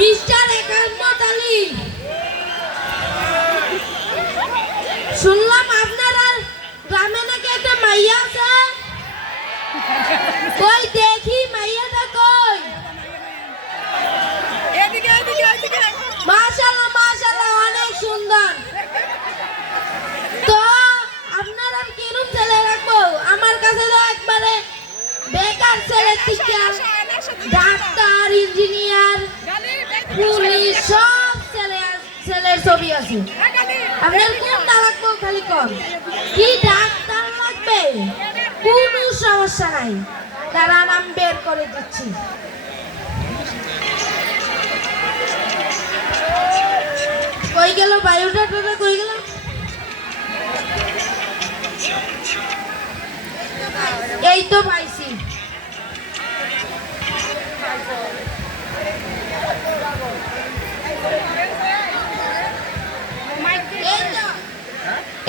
Mister একাত্মত Ali, শুনলাম আপনার আর গ্রামে নাকি একটা মাইয়া আছে। কই দেখি মাইয়াটা কই? মাশাআল্লাহ মাশাআল্লাহ, অনেক সুন্দর। তো আপনার আর কিরকম ছেলে রাখবো? আমার কাছে তো একবারে বেকার ছেলে থেকে ডাক্তার, ইঞ্জিনিয়ার, পুলিশ সব ছেলের ছবি আছে। আপনার কোনটা লাগবে খালি কম? কি ডাক্তার লাগবে? কোনো সমস্যা নাই, তারা নাম বের করে দিচ্ছি। কই গেল বায়োডাটাটা, কই গেল? এই তো পাইছি।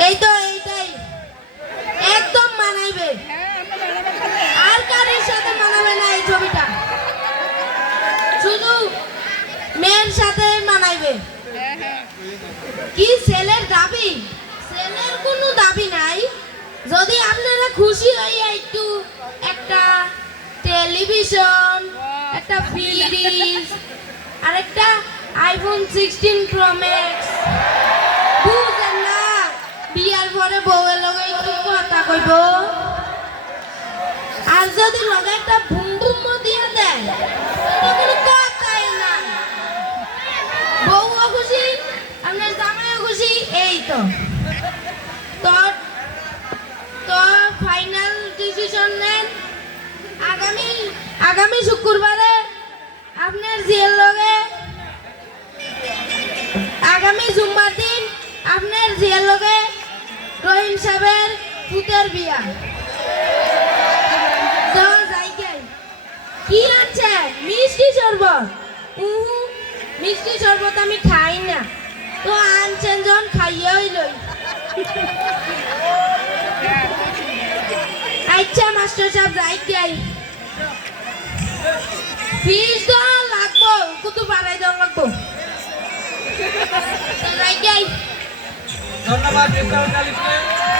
এই তো এইটাই একদম মানাইবে, আর কারোর সাথে মানাবে না। এই ছবিটা শুধু মেয়ের সাথে মানাইবে। কি ছেলের দাবি? ছেলের কোনো দাবি নাই। যদি আপনারা খুশি হইয়া একটু একটা টেলিভিশন, একটা ফ্রিজ আর একটা আইফোন 16 প্রো ম্যাক্স, বুঝেন না? বিয়ার পরে বউয়ের লগে একটু কথা কইব, আর যদি লগে একটা বুম বুম দিয়ে দেয় তো কোনো কথাই না। বউও খুশি, আপনার জামাইও খুশি। এই তো তো ফাইনাল ডিসিশন নেন। আগামী শুক্রবারে আপনার জিয়ার লগে, আগামী জুম্মার দিন আপনার জিয়ার লগে রহিম সাহেবের পুতের বিয়া। তো যাইকে কি আছে? মিষ্টি শরবত? মিষ্টি শরবত আমি খাই না। তো আনছেন যখন খাইয়াই লই। আচ্ছা মাস্টার সাহেব, যাইকে ফিস তো লাগবো, কত বাড়াই দেওয়া লাগবো। যাইকে ধন্যবাদ।